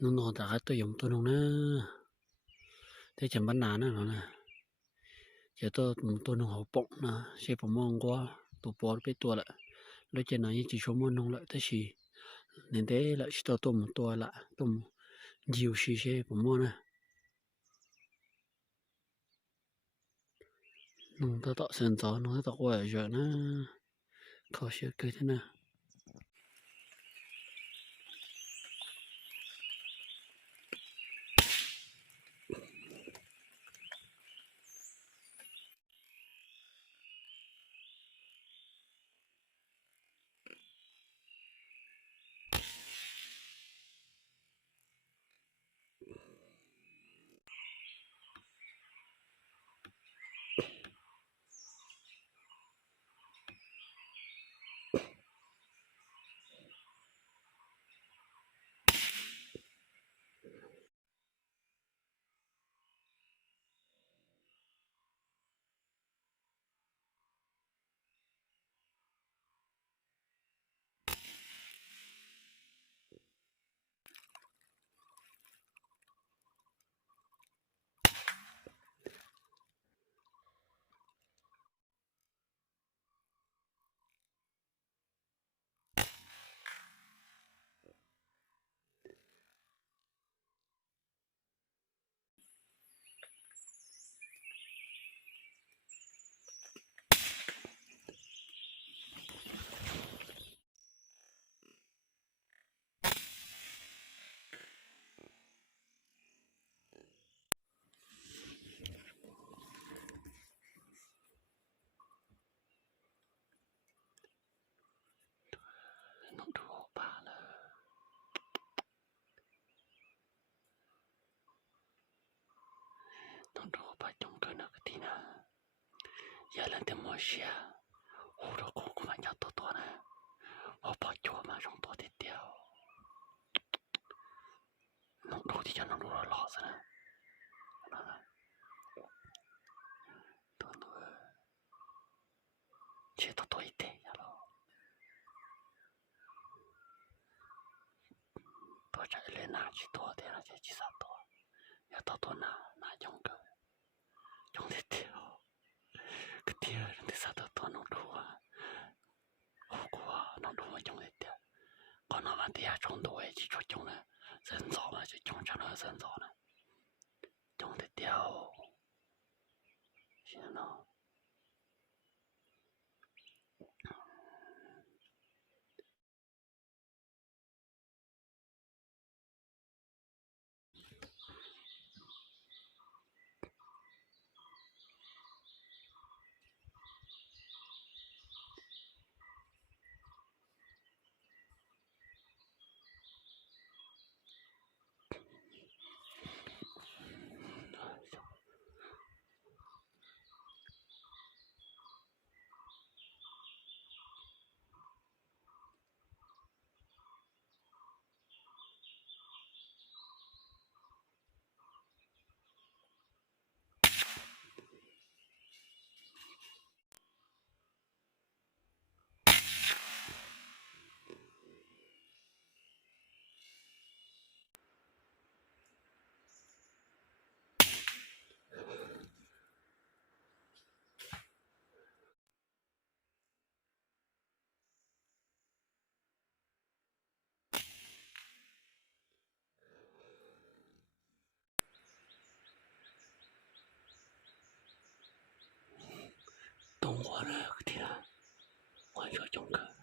nó đã tôi dùng tôi nông nè thế chẳng bán nán nữa nè giờ tôi nông hậu bụng nè sẽ phải mong qua tụ bò cái tua lại lúc trên này chỉ số môn nông lại thế gì nên thế lại chỉ tôi một tua lại tôi nhiều gì sẽ phải mong nè nông tôi tạo sân gió nó tạo qua rồi nó khó sẽ cái thế nào nó đùa bà là nó đùa bà trong cái nào cái tí nào giờ lên tới mua xe hồ đó cũng phải nhặt to nè họ bỏ chùa mà trong to thì tiêu nó đùa thì cho nó đùa lọ rồi nè tôi chỉ tôi ít thế tôi chạy lên nào chỉ to thế là chỉ sao to giờ to nào trong thế tiêu cái tiêu thì sao to nó đùa hồ của nó đùa trong thế tiêu còn nó mà tiêu trong đùa chỉ cho trong này dân gió mà chỉ trong nó dân gió này trong thế tiêu nó tung qua ra cái tiêu quan cho trong cơ